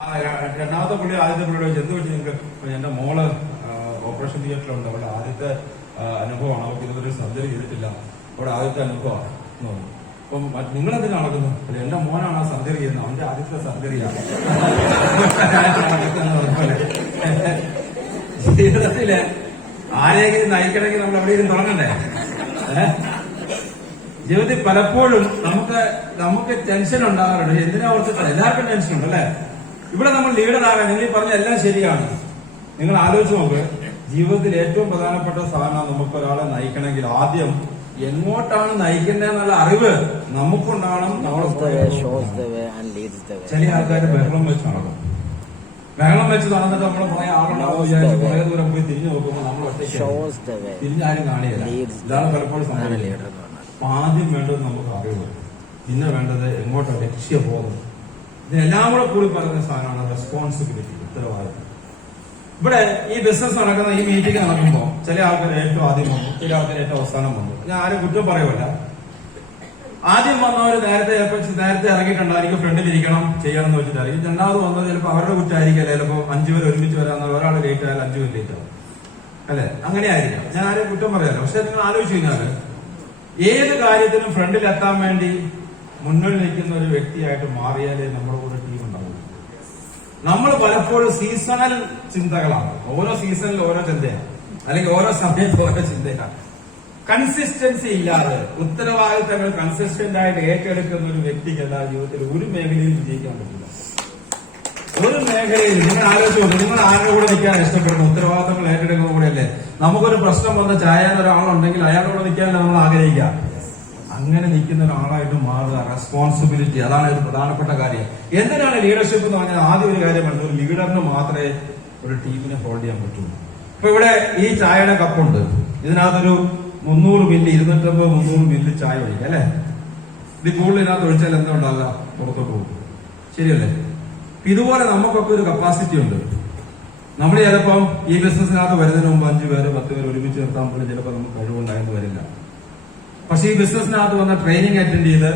രണ്ടാമത്തെ പുള്ളി ആദ്യത്തെ പുള്ളിയുടെ എന്ത് പറ്റി നിങ്ങൾക്ക് എന്റെ മോള് ഓപ്പറേഷൻ തിയേറ്ററിലുണ്ട്, അവളുടെ ആദ്യത്തെ അനുഭവമാണ്, അവർക്ക് ഇതൊരു സർജറി ചെയ്തിട്ടില്ല, അവളുടെ ആദ്യത്തെ അനുഭവമാണ് എന്ന് പറഞ്ഞു. അപ്പം നിങ്ങളെന്ത് നടക്കുന്നു? എന്റെ മോനാണ് ആ സർജറി ചെയ്യുന്നത്, അവന്റെ ആദ്യത്തെ സർജറിയാണ്. ജീവിതത്തില് ആരെങ്കിലും നയിക്കണമെങ്കിൽ നമ്മൾ എവിടെയെങ്കിലും തുടങ്ങണ്ടേ? ജീവിതത്തിൽ പലപ്പോഴും നമുക്ക് ടെൻഷൻ ഉണ്ടാകാറുണ്ട്. എന്തിനാ ഓർത്തിട്ട് എല്ലാവർക്കും ടെൻഷൻ ഉണ്ട് അല്ലെ? ഇവിടെ നമ്മൾ ലീഡറാകാൻ നിങ്ങൾ പറഞ്ഞ എല്ലാം ശരിയാണ്. നിങ്ങൾ ആലോചിച്ച് നോക്ക്, ജീവിതത്തിൽ ഏറ്റവും പ്രധാനപ്പെട്ട സാധനം നമുക്ക് ഒരാളെ നയിക്കണമെങ്കിൽ ആദ്യം എങ്ങോട്ടാണ് നയിക്കേണ്ടതെന്നുള്ള അറിവ് നമുക്കുണ്ടാകണം. ചില ആൾക്കാർ ബഹളം വെച്ച് നടക്കും. ബഹളം വെച്ച് നടന്നിട്ട് നമ്മൾ കുറെ ആളുണ്ടാവും വിചാരിച്ച് കുറെ ദൂരം പോയി തിരിഞ്ഞു നോക്കുമ്പോൾ നമ്മൾ ഒറ്റയ്ക്ക് തിരിഞ്ഞാലും കാണില്ല. ഇതാണ് പലപ്പോഴും സംഭവിക്കുന്നത്. ആദ്യം വേണ്ടത് നമുക്ക് അറിവ്, പിന്നെ വേണ്ടത് എങ്ങോട്ടാ ലക്ഷ്യബോധം. ഇതിനെല്ലാം കൂടി പറയുന്ന സാധനമാണ് റെസ്പോൺസിബിലിറ്റി, ഉത്തരവാദിത്വം. ഇവിടെ ഈ ബിസിനസ് നടക്കുന്ന ഈ മീറ്റിംഗ് നടക്കുമ്പോൾ ചില ആൾക്കാർ ഏറ്റവും ആദ്യം വന്നു, ചില ആൾക്കാർ ഏറ്റവും അവസാനം വന്നു. ഞാൻ ആരും കുറ്റം പറയുമല്ല. ആദ്യം വന്നവർ നേരത്തെ ഇറങ്ങിയിട്ടുണ്ടായിരിക്കും, ഫ്രണ്ടിൽ ഇരിക്കണം ചെയ്യണം എന്ന് വെച്ചിട്ടായിരിക്കും. രണ്ടാമത് വന്നത് ചിലപ്പോൾ അവരുടെ കുറ്റമായിരിക്കില്ല, ചിലപ്പോൾ 5 പേര് ഒരുമിച്ച് വരാമെന്നാൽ ഒരാൾ ലേറ്റ് ആയാലും 5 പേര് ലേറ്റ് ആവും അല്ലെ? അങ്ങനെ ആയിരിക്കാം. ഞാൻ ആരും കുറ്റം പറയാമല്ലോ. പക്ഷെ നിങ്ങൾ ആലോചിച്ച് കഴിഞ്ഞാൽ ഏത് കാര്യത്തിനും ഫ്രണ്ടിൽ എത്താൻ വേണ്ടി മുന്നിൽ നിൽക്കുന്ന ഒരു വ്യക്തിയായിട്ട് മാറിയാലേ നമ്മുടെ കൂടെ ടീം ഉണ്ടാവും. നമ്മൾ പലപ്പോഴും സീസണൽ ചിന്തകളാണ്. ഓരോ സീസണിൽ ഓരോ ചിന്തയാണ്, അല്ലെങ്കിൽ ഓരോ സമയത്ത് ഓരോ ചിന്തയാണ്. കൺസിസ്റ്റൻസി ഇല്ലാതെ ഉത്തരവാദിത്തങ്ങൾ കൺസിസ്റ്റന്റ് ആയിട്ട് ഏറ്റെടുക്കുന്ന ഒരു വ്യക്തിക്ക് എല്ലാ ജീവിതത്തിൽ ഒരു മേഖലയിൽ വിജയിക്കാൻ പറ്റില്ല. ഒരു മേഖലയിൽ നിങ്ങൾ ആലോചിച്ചു, നിങ്ങൾ ആരുടെ കൂടെ നിൽക്കാൻ ഇഷ്ടപ്പെടുന്നു? ഉത്തരവാദിത്തങ്ങൾ ഏറ്റെടുക്കുന്ന കൂടെയല്ലേ. നമുക്കൊരു പ്രശ്നം വന്ന് ചായാൻ ഒരാളുണ്ടെങ്കിൽ അയാളുടെ കൂടെ നിൽക്കാനല്ലേ നമ്മൾ ആഗ്രഹിക്കുക. അങ്ങനെ നിൽക്കുന്ന ഒരാളായിട്ട് മാറുക, റെസ്പോൺസിബിലിറ്റി, അതാണ് ഒരു പ്രധാനപ്പെട്ട കാര്യം. എന്തിനാണ് ലീഡർഷിപ്പ് എന്ന് പറഞ്ഞാൽ ആദ്യം ഒരു കാര്യം വേണ്ടത്, ഒരു ലീഡറിന് മാത്രമേ ഒരു ടീമിനെ ഹോൾഡ് ചെയ്യാൻ പറ്റുള്ളൂ. ഇപ്പൊ ഇവിടെ ഈ ചായയുടെ കപ്പുണ്ട്, ഇതിനകത്തൊരു 300 മില്ലി 250-300 മില്ലി ചായ ഒഴിക്കുക അല്ലെ? ഇത് കൂടുതൽ ഇതിനകത്ത് ഒഴിച്ചാൽ എന്താ ഉണ്ടാകുക? പുറത്തോട്ട് പോകും. ശരിയല്ലേ? ഇതുപോലെ നമുക്കൊക്കെ ഒരു കപ്പാസിറ്റി ഉണ്ട്. നമ്മൾ ചിലപ്പം ഈ ബിസിനസ്സിനകത്ത് വരുന്നതിന് മുമ്പ് 5 പേര് 10 പേര് ഒരുമിച്ച് നിർത്താൻ പോലും ചിലപ്പോൾ നമുക്ക് കഴിവുണ്ടായെന്ന് വരില്ല. പക്ഷെ ഈ ബിസിനസ്സിനകത്ത് വന്ന ട്രെയിനിങ് അറ്റൻഡ് ചെയ്ത്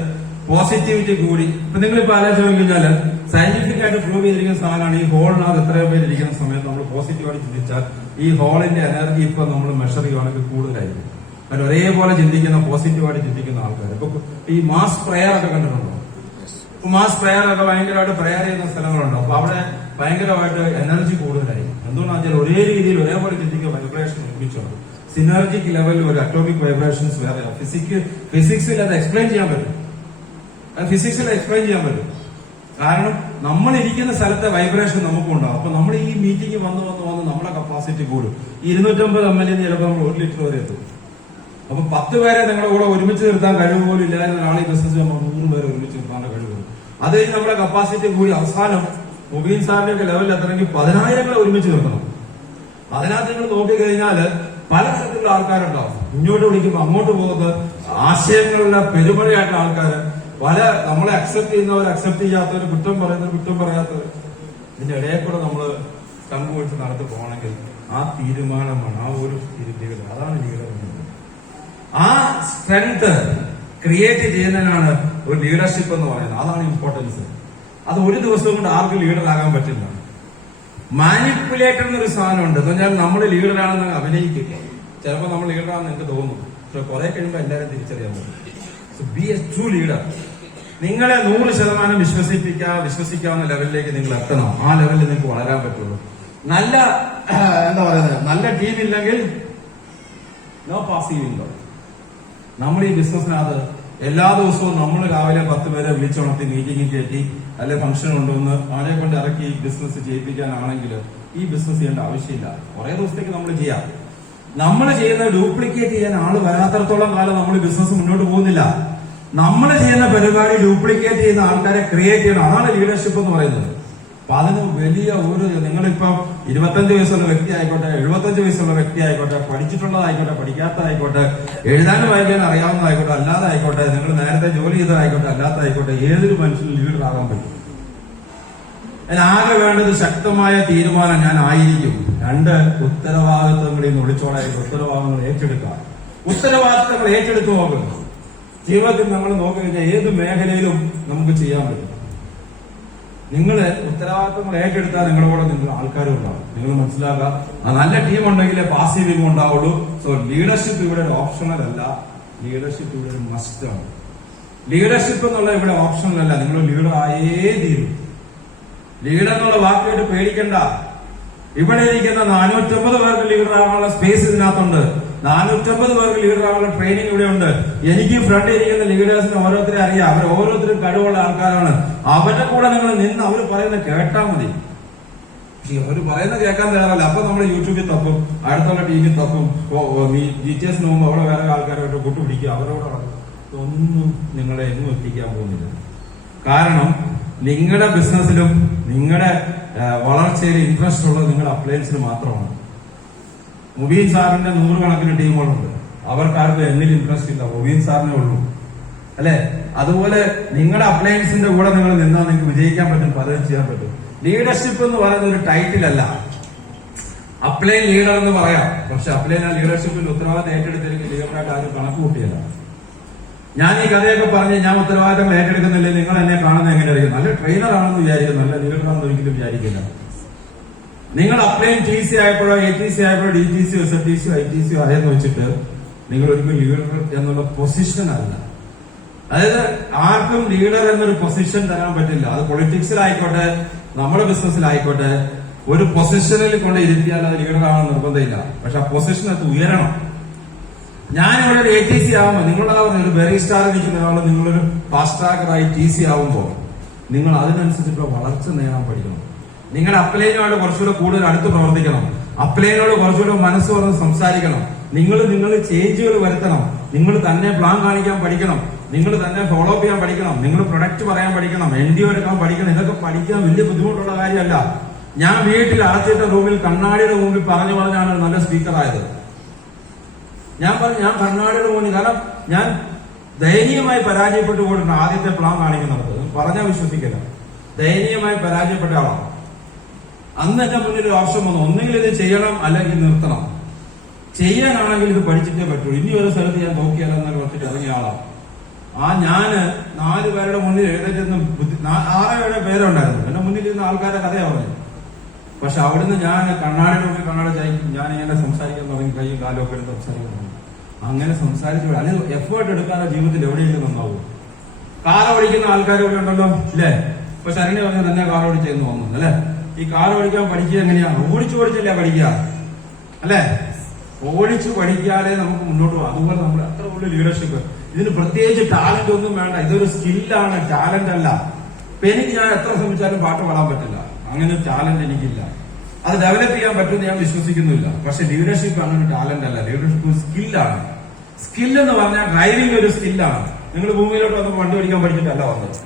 പോസിറ്റിവിറ്റി കൂടി, ഇപ്പൊ നിങ്ങളിപ്പോ ആലോചിച്ച് കഴിഞ്ഞാൽ സയന്റിഫിക് ആയിട്ട് പ്രൂവ് ചെയ്തിരിക്കുന്ന സാധനമാണ് ഈ ഹോളിനകത്ത് എത്രയോ പേര് ഇരിക്കുന്ന സമയത്ത് നമ്മൾ പോസിറ്റീവായിട്ട് ചിന്തിച്ചാൽ ഈ ഹോളിന്റെ എനർജി ഇപ്പൊ നമ്മൾ മെഷർ ചെയ്യുവാണെങ്കിൽ കൂടുതലായിരിക്കും. കാരണം ഒരേപോലെ ചിന്തിക്കുന്ന, പോസിറ്റീവായിട്ട് ചിന്തിക്കുന്ന ആൾക്കാർ. ഇപ്പൊ ഈ മാസ് പ്രെയർ ഒക്കെ കണ്ടിട്ടുണ്ടോ? മാസ് പ്രെയർ ഒക്കെ ഭയങ്കരമായിട്ട് പ്രെയർ ചെയ്യുന്ന സ്ഥലങ്ങളുണ്ടോ? അപ്പൊ അവിടെ ഭയങ്കരമായിട്ട് എനർജി കൂടുതലായിരിക്കും. എന്തുകൊണ്ടാണെന്ന് വെച്ചാൽ ഒരേ രീതിയിൽ ഒരേപോലെ ചിന്തിക്കുക, വൈബ്രേഷൻ ഒരുമിച്ചുണ്ട്. സിനർജിക് ലെവലിൽ ഒരു അറ്റോമിക് വൈബ്രേഷൻസ് വേറെ. ഫിസിക്സിൽ അത് എക്സ്പ്ലെയിൻ ചെയ്യാൻ പറ്റും. കാരണം നമ്മൾ ഇരിക്കുന്ന സ്ഥലത്തെ വൈബ്രേഷൻ നമുക്കുണ്ടാവും. അപ്പൊ നമ്മൾ ഈ മീറ്റിംഗ് വന്ന് നമ്മുടെ കപ്പാസിറ്റി കൂടും. 250 ml ചിലപ്പോൾ നമ്മൾ 1 ലിറ്റർ വരെ എത്തും. അപ്പൊ 10 പേരെ നിങ്ങളുടെ കൂടെ ഒരുമിച്ച് നിർത്താൻ കഴിവ് പോലും ഇല്ലായിരുന്ന ഒരാൾ ഈ ബിസിനസ് 100 പേരെ ഒരുമിച്ച് നിർത്താൻ കഴിവ്. അത് കഴിഞ്ഞ് നമ്മുടെ കപ്പാസിറ്റി കൂടി അവസാനം മുബീൻ സാറിന്റെ ഒക്കെ ലെവലിൽ എത്തണമെങ്കിൽ 10,000 ഒരുമിച്ച് നിർത്തണം. അതിനകത്ത് നിങ്ങൾ നോക്കിക്കഴിഞ്ഞാല് പലതരത്തിലുള്ള ആൾക്കാരുണ്ടാവും. ഇങ്ങോട്ട് വിളിക്കുമ്പോൾ അങ്ങോട്ട് പോകുന്നത് ആശയങ്ങളുടെ പെരുമഴയായിട്ടുള്ള ആൾക്കാർ, പല നമ്മളെ അക്സെപ്റ്റ് ചെയ്യുന്നവർ, അക്സെപ്റ്റ് ചെയ്യാത്തവർ, കുറ്റം പറയാത്തവർ. ഇതിന്റെ ഇടയിൽ കൂടെ നമ്മൾ കമ്പുവെച്ച് നടത്തി പോകണമെങ്കിൽ ആ തീരുമാനമാണ്, ആ ഒരു ലീഡർ. അതാണ് ലീഡർ. ആ സ്ട്രെങ്ത് ക്രിയേറ്റ് ചെയ്യുന്നതിനാണ് ഒരു ലീഡർഷിപ്പ് എന്ന് പറയുന്നത്. അതാണ് ഇമ്പോർട്ടൻസ്. അത് ഒരു ദിവസം കൊണ്ട് ആർക്കും ലീഡറാകാൻ പറ്റില്ല. മാനിപ്പുലേറ്റർ എന്നൊരു സാധനമുണ്ട്. എന്ന് പറഞ്ഞാൽ നമ്മൾ ലീഡറാണെന്ന് അഭിനയിക്കുക. ചിലപ്പോൾ നമ്മൾ ലീഡറാണെന്ന് എനിക്ക് തോന്നുന്നു, പക്ഷെ കുറെ കഴിയുമ്പോൾ എല്ലാവരും തിരിച്ചറിയാൻ പറ്റും. So B A true leader. നിങ്ങളെ 100% വിശ്വസിക്കാവുന്ന ലെവലിലേക്ക് നിങ്ങൾ എത്തണം. ആ ലെവലിൽ നിങ്ങൾക്ക് വളരാൻ പറ്റുള്ളൂ. നല്ല നല്ല ടീം ഇല്ലെങ്കിൽ നോ പാസീവ് ഇൻകം. നമ്മൾ ഈ ബിസിനസ്സിനകത്ത് എല്ലാ ദിവസവും നമ്മൾ രാവിലെ 10 പേരെ വിളിച്ചുണർത്തി മീറ്റിംഗ് കയറ്റി അല്ലെ ഫംഗ്ഷൻ കൊണ്ടുവന്ന് അവനെ കൊണ്ട് ഇറക്കി ബിസിനസ് ചെയ്യിപ്പിക്കാനാണെങ്കിൽ ഈ ബിസിനസ് ചെയ്യേണ്ട ആവശ്യമില്ല. കുറെ ദിവസത്തേക്ക് നമ്മൾ ചെയ്യാം. നമ്മൾ ചെയ്യുന്ന ഡ്യൂപ്ലിക്കേറ്റ് ചെയ്യാൻ ആള് വരാത്തടത്തോളം കാലം നമ്മൾ ബിസിനസ് മുന്നോട്ട് പോകുന്നില്ല. നമ്മൾ ചെയ്യുന്ന പരിപാടി ഡ്യൂപ്ലിക്കേറ്റ് ചെയ്യുന്ന ആൾക്കാരെ ക്രിയേറ്റ് ചെയ്യണം. അതാണ് ലീഡർഷിപ്പ് എന്ന് പറയുന്നത്. അപ്പൊ അതിന് വലിയ നിങ്ങളിപ്പം 25 വയസ്സുള്ള വ്യക്തി ആയിക്കോട്ടെ, 75 വയസ്സുള്ള വ്യക്തി ആയിക്കോട്ടെ, പഠിച്ചിട്ടുള്ളതായിക്കോട്ടെ, പഠിക്കാത്തതായിക്കോട്ടെ, എഴുതാനും വായിക്കാനും അറിയാവുന്നതായിക്കോട്ടെ, അല്ലാതെ ആയിക്കോട്ടെ, നിങ്ങൾ നേരത്തെ ജോലി ചെയ്തതായിക്കോട്ടെ, അല്ലാത്തതായിക്കോട്ടെ, ഏതൊരു മനുഷ്യനും ലീഡറാകാൻ പറ്റും. അതിനാകെ വേണ്ടത് ശക്തമായ തീരുമാനം. ഞാൻ ആയിരിക്കും. 2 ഉത്തരവാദിത്വങ്ങളിൽ നിന്ന് ഒളിച്ചോടായിട്ട് ഉത്തരവാദിത്തങ്ങൾ ഏറ്റെടുത്തു നോക്കുക. ജീവിതത്തിൽ നമ്മൾ നോക്കിക്കഴിഞ്ഞാൽ ഏത് മേഖലയിലും നമുക്ക് ചെയ്യാൻ പറ്റും. നിങ്ങൾ ഉത്തരവാദിത്തങ്ങൾ ഏറ്റെടുത്താൽ നിങ്ങളുടെ കൂടെ നിങ്ങൾ ആൾക്കാരും ഉണ്ടാവും. നിങ്ങൾ മനസ്സിലാക്കുക, നല്ല ടീം ഉണ്ടെങ്കിലേ പാസീവ് ടീം ഉണ്ടാവുള്ളൂ. സോ ലീഡർഷിപ്പ് ഇവിടെ ഒരു ഓപ്ഷണൽ അല്ല, ലീഡർഷിപ്പ് ഇവിടെ ഒരു മസ്റ്റ് ആണ്. ലീഡർഷിപ്പ് എന്നുള്ള ഇവിടെ ഓപ്ഷണൽ അല്ല, നിങ്ങൾ ലീഡർ ആയേ തീരും. ലീഡർ എന്നുള്ള വാക്കായിട്ട് പേടിക്കണ്ട. ഇവിടെ ഇരിക്കുന്ന 450 പേർക്ക് ലീഡർ ആകാനുള്ള സ്പേസ് ഇതിനകത്തുണ്ട്. 450 പേർക്ക് ലീഡർ ആകാനുള്ള ട്രെയിനിങ് ഇവിടെ ഉണ്ട്. എനിക്ക് ഫ്രണ്ട് ഇരിക്കുന്ന ലീഡേഴ്സിന് ഓരോരുത്തരെ അറിയാം. അവർ ഓരോരുത്തരും കഴിവുള്ള ആൾക്കാരാണ്. അവരുടെ കൂടെ നിങ്ങൾ നിന്ന് അവർ പറയുന്നത് കേട്ടാൽ മതി. പക്ഷെ അവർ പറയുന്നത് കേൾക്കാൻ തയ്യാറല്ല. അപ്പൊ നമ്മൾ യൂട്യൂബിൽ തപ്പും, അടുത്തുള്ള ടീമിൽ തപ്പും, GTS പോകുമ്പോൾ അവിടെ വേറെ ആൾക്കാരായിട്ട് കൂട്ടുപിടിക്കുക. അവരോട് ഒന്നും നിങ്ങളെ എങ്ങും എത്തിക്കാൻ പോകുന്നില്ല. കാരണം നിങ്ങളുടെ ബിസിനസ്സിലും നിങ്ങളുടെ വളർച്ചയിൽ ഇൻട്രസ്റ്റ് ഉള്ളത് നിങ്ങളുടെ അപ്ലയൻസിന് മാത്രമാണ്. മുബീൻ സാറിന്റെ 100 കണക്കിന് ടീമുകളുണ്ട്. അവർക്കാർക്കും എന്നിൽ ഇൻട്രസ്റ്റ് ഇല്ല, മുബീൻ സാറിനേ ഉള്ളൂ, അല്ലെ? അതുപോലെ നിങ്ങളുടെ അപ്ലയൻസിന്റെ കൂടെ നിങ്ങൾ നിന്നാൽ നിങ്ങൾക്ക് വിജയിക്കാൻ പറ്റും, പലതും ചെയ്യാൻ പറ്റും. ലീഡർഷിപ്പ് എന്ന് പറയുന്ന ഒരു ടൈറ്റിൽ അല്ല. അപ്ലൈൻ ലീഡർ എന്ന് പറയാം, പക്ഷെ അപ്ലൈൻ ആ ലീഡർഷിപ്പിന്റെ ഉത്തരവാദിത്തം ഏറ്റെടുത്തില്ലെങ്കിൽ ലീഡറായിട്ട് ആരും കണക്ക് കൂട്ടിയല്ല. ഞാൻ ഈ കഥയൊക്കെ പറഞ്ഞ് ഞാൻ ഉത്തരവാദിത്തങ്ങൾ ഏറ്റെടുക്കുന്നില്ലേ, നിങ്ങൾ എന്നെ കാണുന്നത് എങ്ങനെയായിരിക്കും? നല്ല ട്രെയിനർ ആണെന്ന് വിചാരിക്കും, നല്ല ലീഡറാണെന്ന് ഒരിക്കലും വിചാരിക്കില്ല. നിങ്ങൾ upline TC ആയപ്പോഴോ ATC ആയപ്പോഴോ DTC STC ITC ആയെന്ന് വെച്ചിട്ട് നിങ്ങൾ ഒരിക്കലും ലീഡർ എന്നുള്ള പൊസിഷൻ അല്ല. അതായത് ആർക്കും ലീഡർ എന്നൊരു പൊസിഷൻ തരാൻ പറ്റില്ല. അത് പൊളിറ്റിക്സിലായിക്കോട്ടെ, നമ്മുടെ ബിസിനസ്സിലായിക്കോട്ടെ, ഒരു പൊസിഷനിൽ കൊണ്ട് ഇരുത്തിയാൽ അത് ലീഡർ ആവാൻ നിർബന്ധമില്ല. പക്ഷെ ആ പൊസിഷനകത്ത് ഉയരണം. ഞാനിവിടെ ഒരു ATC ആവുമ്പോൾ നിങ്ങളുടെ ഒരു വെറി സ്റ്റാർ നിൽക്കുന്ന ഒരാൾ നിങ്ങളൊരു ഫാസ്റ്റ് ട്രാക്കറായി TC ആവുമ്പോൾ നിങ്ങൾ അതിനനുസരിച്ചിട്ടുള്ള വളർച്ച നേടാൻ പഠിക്കണം. നിങ്ങളുടെ അപ്ലൈനോട് കുറച്ചുകൂടെ കൂടുതൽ അടുത്ത് പ്രവർത്തിക്കണം. അപ്ലൈനോട് കുറച്ചുകൂടെ മനസ്സ് പറഞ്ഞ് സംസാരിക്കണം. നിങ്ങൾ ചേഞ്ചുകൾ വരുത്തണം. നിങ്ങൾ തന്നെ പ്ലാൻ കാണിക്കാൻ പഠിക്കണം. നിങ്ങൾ തന്നെ ഫോളോ അപ്പ് ചെയ്യാൻ പഠിക്കണം. നിങ്ങൾ പ്രൊഡക്റ്റ് പറയാൻ പഠിക്കണം. NDO എടുക്കാൻ പഠിക്കണം. ഇതൊക്കെ പഠിക്കാൻ വലിയ ബുദ്ധിമുട്ടുള്ള കാര്യമല്ല. ഞാൻ വീട്ടിൽ അടച്ചിട്ട റൂമിൽ കണ്ണാടിയുടെ മുമ്പിൽ പറഞ്ഞാണ് നല്ല സ്പീക്കറായത്. ഞാൻ കണ്ണാടിയുടെ മുന്നിൽ, കാരണം ഞാൻ ദയനീയമായി പരാജയപ്പെട്ടു പോയിട്ടുണ്ട്. ആദ്യത്തെ പ്ലാൻ കാണിക്കുന്നത് പറഞ്ഞാൽ വിശ്വസിക്കില്ല. ദയനീയമായി പരാജയപ്പെട്ട ആളാണ്. അന്ന് എന്റെ മുന്നിൽ ഒരു ഓപ്ഷൻ വന്നു, ഒന്നുകിൽ ഇത് ചെയ്യണം അല്ലെങ്കിൽ നിർത്തണം. ചെയ്യാനാണെങ്കിൽ ഇത് പഠിച്ചിട്ടേ പറ്റുള്ളൂ. ഇനി ഒരു സ്ഥലത്ത് ഞാൻ നോക്കിയാലെന്ന് പറഞ്ഞിട്ട് ഇറങ്ങിയ ആളാണ്. ഞാന് 4 പേരുടെ മുന്നിൽ എഴുന്നേറ്റ് 6-7 പേരുണ്ടായിരുന്നു. എന്റെ മുന്നിൽ ഇരുന്ന ആൾക്കാരെ കഥയാ പറഞ്ഞു. പക്ഷെ അവിടുന്ന് ഞാൻ കണ്ണാടിയുടെ മുന്നിൽ കണ്ണാടി ചായ്ക്കും. ഞാൻ ഇങ്ങനെ സംസാരിക്കാൻ തുടങ്ങി, കൈയും കാലൊക്കെ എടുത്ത് സംസാരിക്കാൻ തുടങ്ങി. അങ്ങനെ സംസാരിച്ചു അതിന് എഫേർട്ട് എടുക്കാതെ ജീവിതത്തിൽ എവിടെയെങ്കിലും നന്നാവും. കാർ ഓടിക്കുന്ന ആൾക്കാർ ഇവിടെ ഉണ്ടല്ലോ, ഇല്ലേ? ഇപ്പൊ ശരണി പറഞ്ഞ തന്നെ കാർ ഓടിച്ചെന്ന് തോന്നുന്നു, അല്ലെ? ഈ കാർ ഓടിക്കാൻ പഠിക്കുക എങ്ങനെയാണ്? ഓടിച്ചല്ലേ പഠിക്കുക, അല്ലെ? ഓടിച്ചു പഠിക്കാതെ നമുക്ക് മുന്നോട്ട് പോകാം. അതുപോലെ നമ്മൾ അത്ര ഉള്ള ലീഡർഷിപ്പ്. ഇതിന് പ്രത്യേകിച്ച് ടാലന്റ് ഒന്നും വേണ്ട. ഇതൊരു സ്കില്ലാണ്, ടാലന്റ് അല്ല. ഇപ്പൊ ഞാൻ എത്ര ശ്രമിച്ചാലും പാട്ട് പാടാൻ പറ്റില്ല. അങ്ങനെ ഒരു ടാലന്റ് എനിക്കില്ല. അത് ഡെവലപ്പ് ചെയ്യാൻ പറ്റുമെന്ന് ഞാൻ വിശ്വസിക്കുന്നില്ല. പക്ഷെ ലീഡർഷിപ്പ് അങ്ങനെ ടാലന്റ് അല്ല, ലീഡർഷിപ്പ് സ്കില്ലാണ്. സ്കിൽ എന്ന് പറഞ്ഞാൽ ഡ്രൈവിംഗ് ഒരു സ്കില്ലാണ്. നിങ്ങൾ ഭൂമിയിലോട്ട് വന്ന് വണ്ടി ഓടിക്കാൻ പഠിച്ചിട്ടല്ല വന്നത്.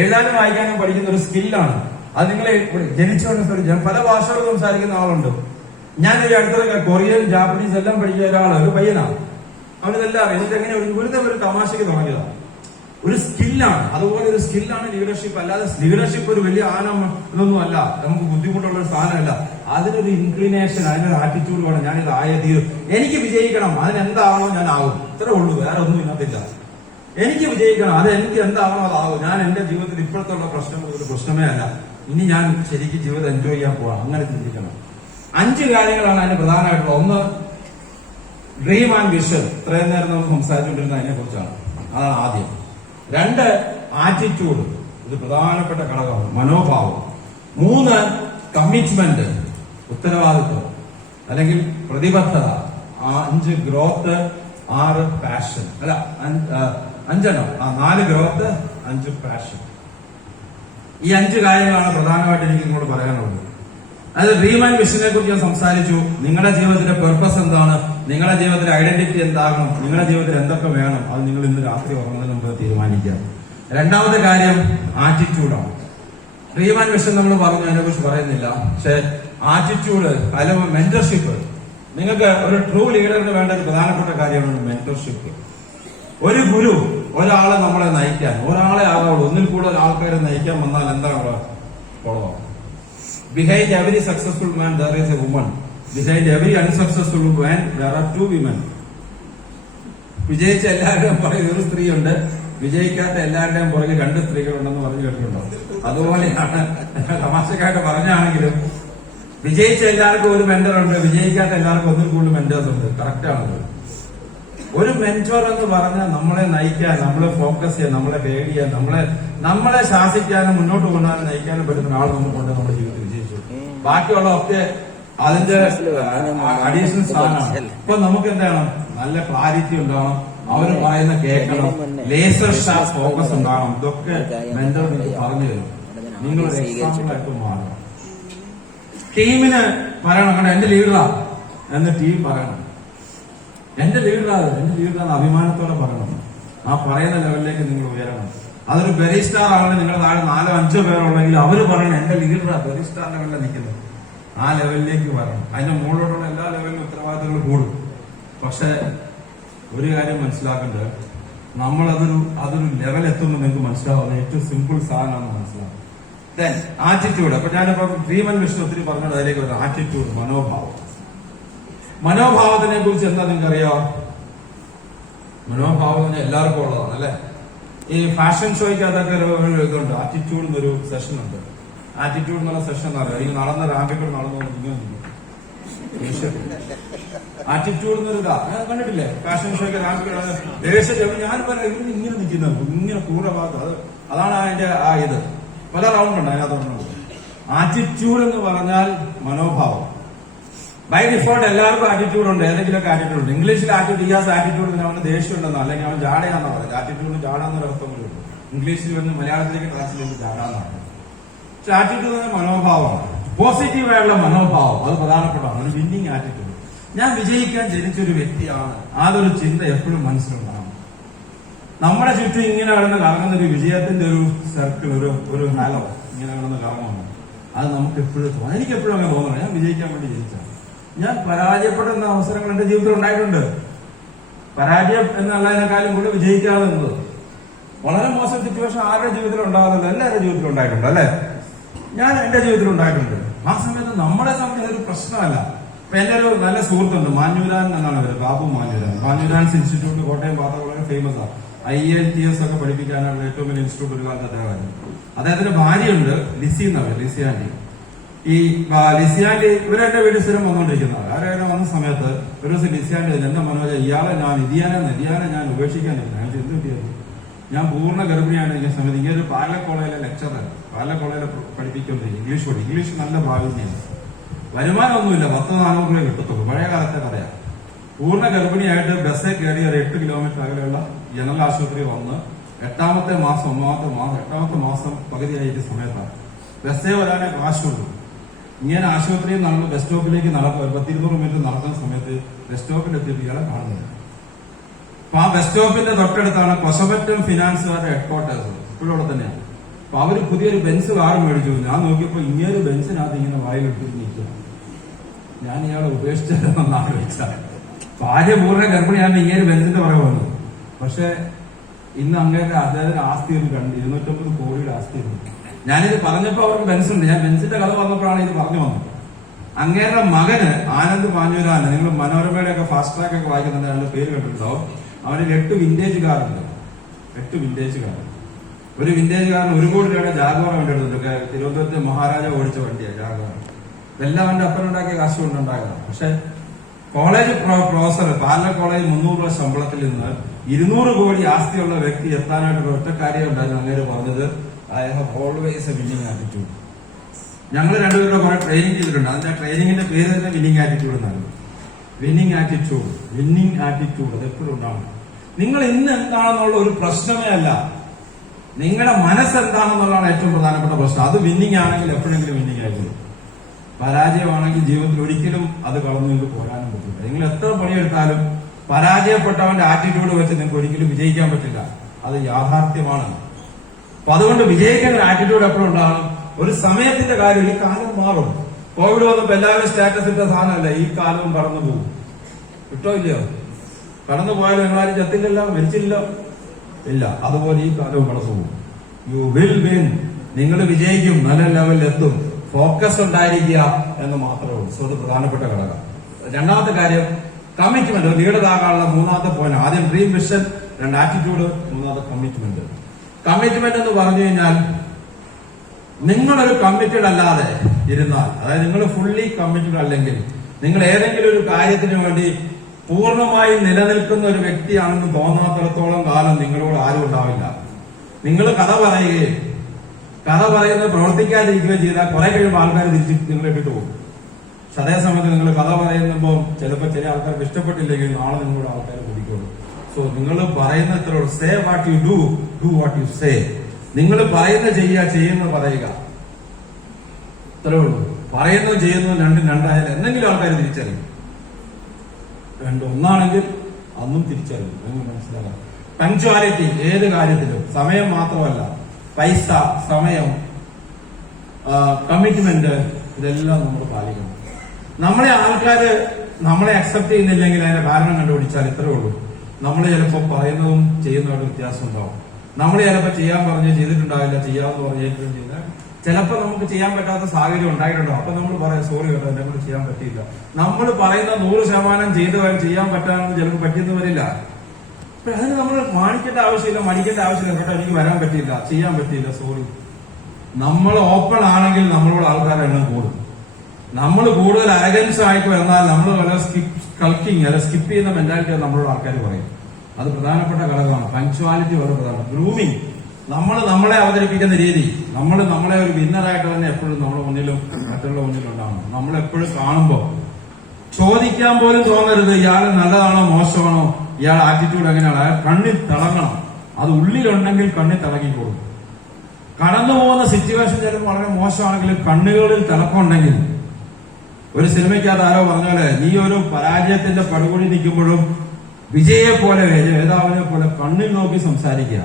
എഴുതാനും വായിക്കാനും പഠിക്കുന്ന ഒരു സ്കില്ലാണ്. അത് നിങ്ങളെ ജനിച്ചുകൊണ്ട് പല ഭാഷകൾ സംസാരിക്കുന്ന ആളുണ്ട്. ഞാൻ ഈ അടുത്ത കൊറിയൻ, ജാപ്പനീസ് എല്ലാം പഠിച്ച ഒരാള്, ഒരു പയ്യനാണ്. അവനിതെല്ലാം എന്നിട്ട് എങ്ങനെ വെറുതെ ഒരു തമാശയ്ക്ക് തുടങ്ങിയതാണ്. ഒരു സ്കില്ലാണ്. അതുപോലെ ഒരു സ്കില്ലാണ് ലീഡർഷിപ്പ്. അല്ലാതെ ലീഡർഷിപ്പ് ഒരു വലിയ ഇതൊന്നും അല്ല, നമുക്ക് ബുദ്ധിമുട്ടുള്ള ഒരു സാധനമല്ല. അതിനൊരു ഇൻക്ലിനേഷൻ, അതിനൊരു ആറ്റിറ്റ്യൂഡ് വേണം. ഞാനിത് ആയ തീരും, എനിക്ക് വിജയിക്കണം, അതിനെന്താവണോ ഞാൻ ആകും. ഇത്രേ ഉള്ളൂ, വേറെ ഒന്നും ഇതിനകത്തില്ല. എനിക്ക് വിജയിക്കണം, അത് എനിക്ക് എന്താവണോ അതാകും. ഞാൻ എന്റെ ജീവിതത്തിൽ ഇപ്പോഴത്തുള്ള പ്രശ്നം ഒരു പ്രശ്നമേ അല്ല. ഇനി ഞാൻ ശരിക്കും ജീവിതം എൻജോയ് ചെയ്യാൻ പോവാം. അങ്ങനെ ചിന്തിക്കണം. 5 കാര്യങ്ങളാണ് അതിന് പ്രധാനമായിട്ടുള്ളത്. ഒന്ന്, ഡ്രീം ആൻഡ് വിഷൻ. ഇത്രയും നേരം നമ്മൾ സംസാരിച്ചുകൊണ്ടിരുന്ന അതിനെ കുറിച്ചാണ്. അതാണ് ആദ്യം. 2, ആറ്റിറ്റ്യൂഡ്. ഇത് പ്രധാനപ്പെട്ട ഘടകമാണ്, മനോഭാവം. 3, കമ്മിറ്റ്മെന്റ്, ഉത്തരവാദിത്വം അല്ലെങ്കിൽ പ്രതിബദ്ധത. 5, ഗ്രോത്ത്. 6, പാഷൻ. അല്ല 4 ഗ്രോത്ത്, 5 പാഷൻ. ഈ 5 കാര്യങ്ങളാണ് പ്രധാനമായിട്ട് എനിക്ക് നിങ്ങളോട് പറയാനുള്ളത്. അതായത് ഡ്രീം ആൻഡ് വിഷനെ കുറിച്ച് ഞാൻ സംസാരിച്ചു. നിങ്ങളുടെ ജീവിതത്തിലെ പെർപ്പസ് എന്താണ്, നിങ്ങളുടെ ജീവിതത്തിലെ ഐഡന്റിറ്റി എന്താകണം, നിങ്ങളുടെ ജീവിതത്തിൽ എന്തൊക്കെ വേണം, അത് നിങ്ങൾ ഇന്ന് രാത്രി ഉറങ്ങുന്നതിന് മുമ്പ് തീരുമാനിക്കുക. 2ാമത്തെ കാര്യം ആറ്റിറ്റ്യൂഡാണ്. ഡ്രീം ആൻഡ് വിഷൻ നമ്മൾ പറഞ്ഞു, അതിനെ കുറിച്ച് പറയുന്നില്ല. പക്ഷെ ആറ്റിറ്റ്യൂഡ് അല്ലെങ്കിൽ മെന്റർഷിപ്പ്. നിങ്ങൾക്ക് ഒരു ട്രൂ ലീഡറിന് വേണ്ട ഒരു പ്രധാനപ്പെട്ട കാര്യമാണ് മെന്റർഷിപ്പ്. ഒരു ഗുരു ഒരാളെ നമ്മളെ നയിക്കാൻ, ഒരാളെ ആകാവുള്ളൂ. ഒന്നിൽ കൂടുതൽ ആൾക്കാരെ നയിക്കാൻ വന്നാൽ എന്താണ് കുളമാണ്. Behind every successful man there is a woman. Behind every unsuccessful man there are 2 women. വിജയിച്ച എല്ലാവരും പറയുന്ന ഒരു സ്ത്രീയുണ്ട്, വിജയിക്കാത്ത എല്ലാവരുടെയും പുറകെ 2 സ്ത്രീകളുണ്ടെന്ന് പറഞ്ഞു കേട്ടിട്ടുണ്ടോ? അതുപോലെയാണ് തമാശക്കായിട്ട് പറഞ്ഞാണെങ്കിലും വിജയിച്ച എല്ലാവർക്കും ഒരു മെന്റർ ഉണ്ട്, വിജയിക്കാത്ത എല്ലാവർക്കും ഒന്നും കൂടുതൽ മെന്റേഴ്സ് ഉണ്ട്. കറക്റ്റാണത്. ഒരു മെന്റർ എന്ന് പറഞ്ഞാൽ നമ്മളെ നയിക്കാൻ, നമ്മളെ ഫോക്കസ് ചെയ്യാൻ, നമ്മളെ ഗൈഡ് ചെയ്യാൻ, നമ്മളെ ശാസിക്കാനും മുന്നോട്ട് കൊണ്ടുപോകാനും നയിക്കാനും പറ്റുന്ന ആൾ നമുക്കുണ്ട് നമ്മുടെ ജീവിതത്തിൽ വിജയിച്ചു. ബാക്കിയുള്ള ഒക്കെ അതിന്റെ അഡീഷണൽ സാധനമാണ്. ഇപ്പൊ നമുക്ക് എന്താണ്, നല്ല ക്ലാരിറ്റി ഉണ്ടാവണം, അവര് പറയുന്ന കേൾക്കണം, ലേസർ ഷാർപ്പ് ഫോക്കസ് ഉണ്ടാവണം. ഇതൊക്കെ മെന്റർ നിങ്ങൾക്ക് പറഞ്ഞു തരും. നിങ്ങളൊരു എക്സാമ്പിളായിട്ട് മാറണം. ടീമിന് പറയണം, കണ്ട എന്റെ ലീഡറാ എന്ന് ടീം പറയണം. എന്റെ ലീഡറാണ് അഭിമാനത്തോടെ പറയണം. ആ പറയുന്ന ലെവലിലേക്ക് നിങ്ങൾ ഉയരണം. അതൊരു ബെറി സ്റ്റാർ ആണെങ്കിൽ നിങ്ങൾ താഴെ 4-5 പേരുള്ളെങ്കിൽ അവര് പറയണം എന്റെ ലീഡറാ ബെറി സ്റ്റാർ ലെവലിൽ നിൽക്കുന്നത്. ആ ലെവലിലേക്ക് വരണം. അതിന്റെ മുകളിലോട്ടുള്ള എല്ലാ ലെവലിലും ഉത്തരവാദിത്തങ്ങൾ കൂടും. പക്ഷെ ഒരു കാര്യം മനസ്സിലാക്കേണ്ടത്, അതൊരു ലെവൽ എത്തുമ്പോൾ നിങ്ങൾക്ക് മനസ്സിലാവുന്നത് ഏറ്റവും സിമ്പിൾ സാധനമാണെന്ന് മനസ്സിലാവും. Then attitude. അപ്പൊ ഞാനിപ്പോ ഭീമൻ വിഷ്ണു ഒത്തിരി പറഞ്ഞത് അതിലേക്ക് ഒരു ആറ്റിറ്റ്യൂഡ്, മനോഭാവത്തിനെ കുറിച്ച് എന്താ നിങ്ങൾക്ക് അറിയാം? മനോഭാവം എല്ലാവർക്കും ഉള്ളതാണ് അല്ലെ? ഈ ഫാഷൻ ഷോയ്ക്ക് അതൊക്കെ ഇതുണ്ട്, ആറ്റിറ്റ്യൂഡ് എന്നൊരു സെഷൻ ഉണ്ട്. ആറ്റിറ്റ്യൂഡ് എന്നുള്ള സെഷൻ എന്ന് പറയാം. ഈ നടന്ന റാമ്പിക്കൂടെ നടന്നു ആറ്റിറ്റ്യൂഡ് എന്നൊരു കണ്ടിട്ടില്ലേ? ഫാഷൻ ഷോയ്ക്ക് റാമ്പിക്കൂടെ ഞാൻ പറയാം ഇങ്ങനെ നിൽക്കുന്നത്, ഇങ്ങനെ കൂടെ ഭാഗത്ത് അതാണ് അതിന്റെ ഇത്. പല റൗണ്ട് ഉണ്ട് അതിനകത്തുണ്ട്. ആറ്റിറ്റ്യൂഡ് എന്ന് പറഞ്ഞാൽ മനോഭാവം. ബൈ ഡിഫോൾട്ട് എല്ലാവർക്കും ആറ്റിറ്റ്യൂഡ് ഉണ്ട്, ഏതെങ്കിലുമൊക്കെ ആറ്റിറ്റ്യൂഡ് ഉണ്ട്. ഇംഗ്ലീഷിൽ ആറ്റിറ്റ്യൂഡ് അവന് ദേഷ്യം ഉണ്ടെന്നോ അല്ലെങ്കിൽ അവൻ ജാടയാണെന്നോ പറയുന്നത്. ആറ്റിറ്റ്യൂഡിന് ജാടാന്നൊരു അർത്ഥം കൂടി ഉണ്ട്. ഇംഗ്ലീഷിൽ വന്ന് മലയാളത്തിലേക്ക് ട്രാൻസ്ലേറ്റ് ജാടാന്നാണ്. പക്ഷെ ആറ്റിറ്റ്യൂഡ് എന്ന മനോഭാവമാണ്. പോസിറ്റീവായുള്ള മനോഭാവം, അത് പ്രധാനപ്പെട്ടതാണ്. ഒരു വിന്നിങ് ആറ്റിറ്റ്യൂഡ്. ഞാൻ വിജയിക്കാൻ ജനിച്ചൊരു വ്യക്തിയാണ്, അതൊരു ചിന്ത എപ്പോഴും മനസ്സിലുണ്ടാകും. നമ്മുടെ ചുറ്റും ഇങ്ങനെ കിടന്ന് കറങ്ങുന്ന ഒരു വിജയത്തിന്റെ ഒരു സർക്കിൾ, ഒരു ഹാലോ ഇങ്ങനെ കിടന്ന് കറങ്ങുന്നു. അത് നമുക്ക് എപ്പോഴും തോന്നും. എനിക്ക് എപ്പോഴും അങ്ങനെ തോന്നണം, ഞാൻ വിജയിക്കാൻ വേണ്ടി ജയിച്ചാണ്. ഞാൻ പരാജയപ്പെടുന്ന അവസരങ്ങൾ എന്റെ ജീവിതത്തിൽ ഉണ്ടായിട്ടുണ്ട്. പരാജയം എന്നുള്ളതിനേക്കാളും കൂടെ വിജയിക്കാവുന്നത് വളരെ മോശം സിറ്റുവേഷൻ ആരുടെ ജീവിതത്തിൽ ഉണ്ടാകുന്നത് എല്ലാവരുടെ ജീവിതത്തിൽ ഉണ്ടായിട്ടുണ്ട് അല്ലെ? ഞാൻ എന്റെ ജീവിതത്തിൽ ഉണ്ടായിട്ടുണ്ട്. ആ സമയത്ത് നമ്മളെ സംബന്ധിച്ച ഒരു പ്രശ്നമല്ല. ഇപ്പൊ എന്റെ ഒരു നല്ല സുഹൃത്തുണ്ട്, മാഞ്ഞൂരാൻ എന്നാണ് പേര്, ബാബു മാഞ്ഞൂരാൻസ് ഇൻസ്റ്റിറ്റ്യൂട്ട് കോട്ടയം പാത്ത വളരെ ഫേമസ് ആണ്. IELTS ഒക്കെ പഠിപ്പിക്കാനുള്ള ഏറ്റവും വലിയ ഇൻസ്റ്റിറ്റ്യൂട്ട് ഒരു കാലത്ത് അദ്ദേഹമായിരുന്നു. അദ്ദേഹത്തിന്റെ ഭാര്യയുണ്ട് ലിസി എന്നാണ്, ലിസിയാൻഡി. ഈ ലിസിയാൻഡി ഇവരെന്റെ വീട്ടിൽ സ്ഥിരം വന്നുകൊണ്ടിരിക്കുന്നതാണ്. ആരെങ്കിലും വന്ന സമയത്ത് ഒരു ദിവസം ലിസിയാൻഡി എന്റെ മനോജ ഇയാളെ നിധിയാനെ ഞാൻ ഉപേക്ഷിക്കാനില്ല. ഞാൻ എന്ത് കിട്ടിയത്? ഞാൻ പൂർണ്ണ ഗർഭിണിയാണ് ഇരിക്കുന്ന സമയത്ത് ഇങ്ങനെ ഒരു പാല കോളേജിലെ ലെക്ചറർ, പാല കോളേജിലെ പഠിപ്പിക്കുന്നത് ഇംഗ്ലീഷ് നല്ല പ്രാവീണ്യം, വരുമാനമൊന്നുമില്ല, 1000-400 രൂപ കിട്ടത്തുള്ളൂ. പഴയ കാലത്തെ പറയാം. പൂർണ്ണ ഗർഭിണിയായിട്ട് ബസ്സിൽ കയറി ഒരു 8 കിലോമീറ്റർ അകലെയുള്ള ജനറൽ ആശുപത്രി വന്ന് 8ാമത്തെ മാസം പകുതിയായിട്ട് സമയത്താണ് ബസ്സേ വരാനേ കാശുള്ളൂ. ഇങ്ങനെ ആശുപത്രിയിൽ നടന്ന് ബസ് സ്റ്റോപ്പിലേക്ക് 10-200 മീറ്റർ നടക്കുന്ന സമയത്ത് ബസ് സ്റ്റോപ്പിൽ എത്തിയിട്ട് ഇയാളെ കാണുന്നത്. അപ്പൊ ആ ബസ് സ്റ്റോപ്പിന്റെ തൊട്ടടുത്താണ് കൊശപറ്റം ഫിനാൻസുകാരുടെ ഹെഡ്ക്വാർട്ടേഴ്സ്, ഇപ്പോഴും അവിടെ തന്നെയാണ്. അപ്പൊ അവര് പുതിയൊരു ബെൻസ് കാർ മേടിച്ചു. ഞാൻ നോക്കിയപ്പോ ഇങ്ങനെ ബെൻസിനകത്ത് ഇങ്ങനെ വായിലിട്ടിട്ട് നിൽക്കുക. ഞാൻ ഇയാളെ ഉപേക്ഷിച്ചതെന്ന് ആലോചിച്ചാൽ ഭാര്യ പൂർണ്ണ ഗർഭിണിയാണ് ഇങ്ങനെ ബെൻസിന്റെ പുറകെ വന്നത്. പക്ഷെ ഇന്ന് അങ്ങേരുടെ അദ്ദേഹത്തിന്റെ ആസ്തി ഒരു 250 കോടിയുടെ ആസ്തിയുണ്ട്. ഞാനിത് പറഞ്ഞപ്പോ അവർക്ക് ബെൻസുണ്ട്. ഞാൻ ബെൻസിന്റെ കഥ പറഞ്ഞപ്പോഴാണ് ഇത് പറഞ്ഞു വന്നത്. അങ്ങേരുടെ മകന് ആനന്ദ് മാഞ്ഞൂരാന്, നിങ്ങൾ മനോരമയുടെ ഒക്കെ ഫാസ്റ്റ് ട്രാക്ക് ഒക്കെ വായിക്കുന്നുണ്ട്, അയാളുടെ പേര് കണ്ടിട്ടുണ്ടോ? അവന് 8 വിന്റേജ് കാറുണ്ട്. 8 വിന്റേജ് കാർ. ഒരു വിന്റേജ് കാറിന് 1 കോടി രൂപയുടെ ജാഗ്വാർ വണ്ടി എടുത്തിട്ടുണ്ട്. തിരുവനന്തപുരത്തെ മഹാരാജ ഓടിച്ച വണ്ടിയാണ് ജാഗ്വാർ. ഇതെല്ലാം അവന്റെ അപ്പനുണ്ടാക്കിയ കാശ് കൊണ്ടുണ്ടായതാണ്. പക്ഷെ കോളേജ് പ്രൊഫസർ, പാല കോളേജ് 300 രൂപ ശമ്പളത്തിൽ നിന്ന് 200 കോടി ആസ്തിയുള്ള വ്യക്തി എത്താനായിട്ട് ഒറ്റ കാര്യം ഉണ്ടായിരുന്നു. അങ്ങനെ പറഞ്ഞത് I have always A winning attitude. ഞങ്ങൾ രണ്ടുപേരും കുറെ ട്രെയിനിങ് ചെയ്തിട്ടുണ്ട്. അതിന്റെ ട്രെയിനിങ്ങിന്റെ പേര് തന്നെ വിന്നിങ് ആറ്റിറ്റ്യൂഡ് എന്നാണ്. വിന്നിങ് ആറ്റിറ്റ്യൂഡ് അത് എപ്പോഴും ഉണ്ടാവണം. നിങ്ങൾ ഇന്ന് എന്താണെന്നുള്ള ഒരു പ്രശ്നമേ അല്ല, നിങ്ങളുടെ മനസ്സെന്താണെന്നുള്ളതാണ് ഏറ്റവും പ്രധാനപ്പെട്ട പ്രശ്നം. അത് വിന്നിങ് ആണെങ്കിൽ എപ്പോഴെങ്കിലും വിന്നിങ് ആയിരിക്കും. പരാജയമാണെങ്കിൽ ജീവിതത്തിൽ ഒരിക്കലും അത് കളഞ്ഞു നിങ്ങൾക്ക് പോരാനും പറ്റില്ല. നിങ്ങൾ എത്ര പണിയെടുത്താലും പരാജയപ്പെട്ടവന്റെ ആറ്റിറ്റ്യൂഡ് വെച്ച് നിങ്ങൾക്ക് ഒരിക്കലും വിജയിക്കാൻ പറ്റില്ല. അത് യാഥാർത്ഥ്യമാണ്. അപ്പൊ അതുകൊണ്ട് വിജയിക്കുന്ന ഒരു ആറ്റിറ്റ്യൂഡ് എപ്പോഴും ഉണ്ടാകണം. ഒരു സമയത്തിന്റെ കാര്യം, ഈ കാലം മാറും. കോവിഡ് വന്നപ്പോ എല്ലാവരും സ്റ്റാറ്റസ് ഇട്ട സാധനമല്ല, ഈ കാലവും കടന്നു പോകും. കിട്ടോ ഇല്ലയോ? കടന്നു പോയാലും നിങ്ങളാരും ചത്തില്ലല്ലോ, മരിച്ചില്ലല്ലോ, ഇല്ല. അതുപോലെ ഈ കാലവും കടന്നു പോകും. You will win. നിങ്ങൾ വിജയിക്കും, നല്ല ലെവലിൽ എത്തും. ഫോക്കസ് ഉണ്ടായിരിക്കുക എന്ന് മാത്രമേ ഉള്ളൂ. സോ അത് പ്രധാനപ്പെട്ട ഘടകം. രണ്ടാമത്തെ കാര്യം കമ്മിറ്റ്മെന്റ്. ലീഡർ ആകാനുള്ള 3ാമത്തെ പോയിന്റ്. ആദ്യം ഡ്രീം, വിഷൻ, രണ്ട് ആറ്റിറ്റ്യൂഡ്, മൂന്നാമത് കമ്മിറ്റ്മെന്റ്. കമ്മിറ്റ്മെന്റ് എന്ന് പറഞ്ഞു കഴിഞ്ഞാൽ നിങ്ങളൊരു കമ്മിറ്റഡ് അല്ലാതെ ഇരുന്നാൽ, അതായത് നിങ്ങൾ ഫുള്ളി കമ്മിറ്റഡ് അല്ലെങ്കിൽ, നിങ്ങൾ ഏതെങ്കിലും ഒരു കാര്യത്തിന് വേണ്ടി പൂർണ്ണമായി നിലനിൽക്കുന്ന ഒരു വ്യക്തിയാണെന്ന് തോന്നാത്തിടത്തോളം കാലം നിങ്ങളോട് ആരും ഉണ്ടാവില്ല. നിങ്ങൾ കഥ പറയുകയും കഥ പറയുന്നത് പ്രവർത്തിക്കാതിരിക്കുകയും ചെയ്താൽ കുറെ കഴിയുമ്പോൾ ആൾക്കാർ തിരിച്ച് നിങ്ങളെ ഇട്ടിട്ട് പോകും. പക്ഷെ അതേസമയത്ത് നിങ്ങൾ കഥ പറയുമ്പോൾ ചിലപ്പോൾ ചില ആൾക്കാർക്ക് ഇഷ്ടപ്പെട്ടില്ലെങ്കിൽ നാളെ നിങ്ങളോട് ആൾക്കാർ കുടിക്കുള്ളൂ. സോ നിങ്ങൾ പറയുന്ന ഇത്രയുള്ളൂ. Say what you do, do what you say. നിങ്ങൾ പറയുന്ന ചെയ്യുന്നത് പറയുക, ഇത്രേ ഉള്ളൂ. പറയുന്നതും ചെയ്യുന്നതും രണ്ടും രണ്ടായാലും എന്തെങ്കിലും ആൾക്കാർ തിരിച്ചറിയും. ഒന്നാണെങ്കിൽ അന്നും തിരിച്ചറിയും. നിങ്ങൾ മനസ്സിലാക്കാം. പങ്ക്ച്വാലിറ്റി ഏത് കാര്യത്തിലും, സമയം മാത്രമല്ല, പൈസ, സമയം, കമ്മിറ്റ്മെന്റ്, ഇതെല്ലാം നമ്മൾ പാലിക്കണം. നമ്മളെ ആൾക്കാര് നമ്മളെ അക്സെപ്റ്റ് ചെയ്യുന്നില്ലെങ്കിൽ അതിന്റെ കാരണം കണ്ടുപിടിച്ചാൽ ഇത്രേ ഉള്ളൂ. നമ്മൾ ചിലപ്പോൾ പറയുന്നതും ചെയ്യുന്നതും വ്യത്യാസം ഉണ്ടാവും. നമ്മൾ ചിലപ്പോൾ ചെയ്യാൻ പറഞ്ഞ് ചെയ്തിട്ടുണ്ടാവില്ല, ചെയ്യാമെന്ന് പറഞ്ഞിട്ടും ചെയ്താൽ ചിലപ്പോൾ നമുക്ക് ചെയ്യാൻ പറ്റാത്ത സാഹചര്യം ഉണ്ടായിട്ടുണ്ടോ. അപ്പൊ നമ്മൾ പറയാം, സോറി കേട്ടോ, എന്നെ കൊണ്ട് ചെയ്യാൻ പറ്റിയില്ല. നമ്മൾ പറയുന്ന 100% ചെയ്യാൻ പറ്റാമെന്ന് ചിലപ്പോൾ പറ്റിയെന്ന് വരില്ല. അതിന് നമ്മൾ മാണിക്കേണ്ട ആവശ്യമില്ല, മടിക്കേണ്ട ആവശ്യമില്ല. കേട്ടോ, എനിക്ക് വരാൻ പറ്റിയില്ല, ചെയ്യാൻ പറ്റിയില്ല, സോറി. നമ്മൾ ഓപ്പൺ ആണെങ്കിൽ നമ്മളോട് ആൾക്കാരുടെ എണ്ണം കൂടും. നമ്മൾ കൂടുതൽ അരഗൻസ് ആയിട്ട് വന്നാൽ നമ്മൾ വളരെ സ്കൾക്കിങ് അല്ല സ്കിപ്പ് ചെയ്യുന്ന മെന്റാലിറ്റി നമ്മളോട് ആൾക്കാർ പറയും. അത് പ്രധാനപ്പെട്ട ഘടകമാണ്. പങ്ക്ച്വാലിറ്റി വളരെ പ്രധാനമാണ്. ഗ്രൂമിങ്, നമ്മളെ അവതരിപ്പിക്കുന്ന രീതി, നമ്മളെ ഒരു വിന്നറായിട്ട് തന്നെ എപ്പോഴും നമ്മുടെ മുന്നിലും മറ്റുള്ള മുന്നിലും ഉണ്ടാവണം. നമ്മളെപ്പോഴും കാണുമ്പോൾ ചോദിക്കാൻ പോലും തോന്നരുത് ഇയാൾ നല്ലതാണോ മോശമാണോ, ഇയാൾ ആറ്റിറ്റ്യൂഡ് എങ്ങനെയാണ്. അയാൾ കണ്ണിൽ തിളങ്ങണം. അത് ഉള്ളിലുണ്ടെങ്കിൽ കണ്ണിൽ തിളങ്ങിക്കോളും. കടന്നു പോകുന്ന സിറ്റുവേഷൻ ചിലപ്പോൾ വളരെ മോശമാണെങ്കിലും കണ്ണുകളിൽ തിളക്കമുണ്ടെങ്കിൽ, ഒരു സിനിമയ്ക്കകത്ത് ആരോ പറഞ്ഞ പോലെ, നീ ഒരു പരാജയത്തിന്റെ പടുകുഴി നിൽക്കുമ്പോഴും വിജയെ പോലെ, ജേതാവിനെ പോലെ കണ്ണിൽ നോക്കി സംസാരിക്കുക,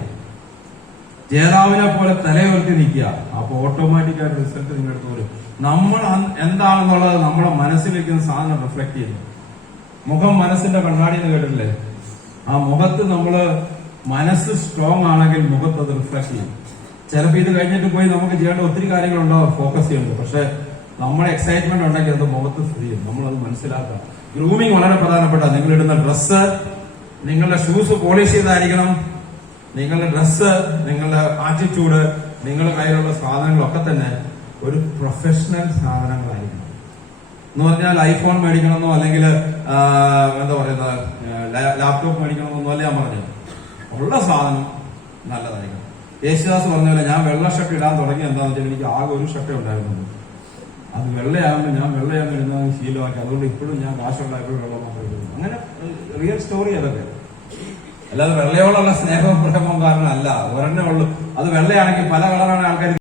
ജേതാവിനെ പോലെ തലയുയർത്തി നിൽക്കുക. അപ്പൊ ഓട്ടോമാറ്റിക്കായിട്ട് റിസൾട്ട് നിങ്ങളുടെ വരും. നമ്മൾ എന്താണെന്നുള്ളത് നമ്മളെ മനസ്സിൽ വെക്കുന്ന സാധനം റിഫ്ലക്ട് ചെയ്യുന്നു. മുഖം മനസ്സിന്റെ കണ്ണാടി എന്ന് കേട്ടിട്ടില്ലേ? ആ മുഖത്ത് നമ്മള് മനസ്സ് സ്ട്രോങ് ആണെങ്കിൽ മുഖത്ത് അത് റിഫ്ലക്ട് ചെയ്യും. ചിലപ്പോൾ ഇത് കഴിഞ്ഞിട്ട് പോയി നമുക്ക് ചെയ്യേണ്ട ഒത്തിരി കാര്യങ്ങളുണ്ടാവും, ഫോക്കസ് ചെയ്യുന്നത്. പക്ഷെ നമ്മുടെ എക്സൈറ്റ്മെന്റ് ഉണ്ടെങ്കിൽ അത് മുഖത്ത് സ്ഥിതി ചെയ്യും. നമ്മളത് മനസ്സിലാക്കാം. ഗ്രൂമിങ് വളരെ പ്രധാനപ്പെട്ട. നിങ്ങളിടുന്ന ഡ്രസ്സ്, നിങ്ങളുടെ ഷൂസ് പോളിഷ് ചെയ്തായിരിക്കണം. നിങ്ങളുടെ ഡ്രസ്സ്, നിങ്ങളുടെ ആറ്റിറ്റ്യൂഡ്, നിങ്ങളുടെ കയ്യിലുള്ള സാധനങ്ങളൊക്കെ തന്നെ ഒരു പ്രൊഫഷണൽ സാധനങ്ങളായിരിക്കണം. എന്ന് പറഞ്ഞാൽ ഐഫോൺ മേടിക്കണമെന്നോ അല്ലെങ്കിൽ എന്താ പറയുന്നത് ലാപ്ടോപ്പ് മേടിക്കണമെന്നോ അല്ല ഞാൻ പറഞ്ഞത്. ഉള്ള സാധനം നല്ലതായിരിക്കണം. യേശുദാസ് പറഞ്ഞ പോലെ, ഞാൻ വെള്ള ഷർട്ട് ഇടാൻ തുടങ്ങി എന്താണെന്ന് വെച്ചാൽ എനിക്ക് ആകെ ഒരു ഷർട്ടേ ഉണ്ടായിരുന്നുള്ളൂ. അത് വെള്ളയാകുമ്പോൾ ഞാൻ വെള്ളയാകുമ്പോൾ ഇടുന്നത് ശീലമാക്കി. അതുകൊണ്ട് ഇപ്പോഴും ഞാൻ കാശുണ്ടായപ്പോഴും വെള്ളം മാത്രമേ ഇടുന്നു. അങ്ങനെ റിയൽ സ്റ്റോറി അതൊക്കെ. അല്ലാതെ വെള്ളയോടുള്ള സ്നേഹവും പ്രേമവും കാരണം അല്ല. ഒരെണ്ണേ ഉള്ളൂ. അത് വെള്ളയാണെങ്കിൽ പല കളറാണ് ആൾക്കാർ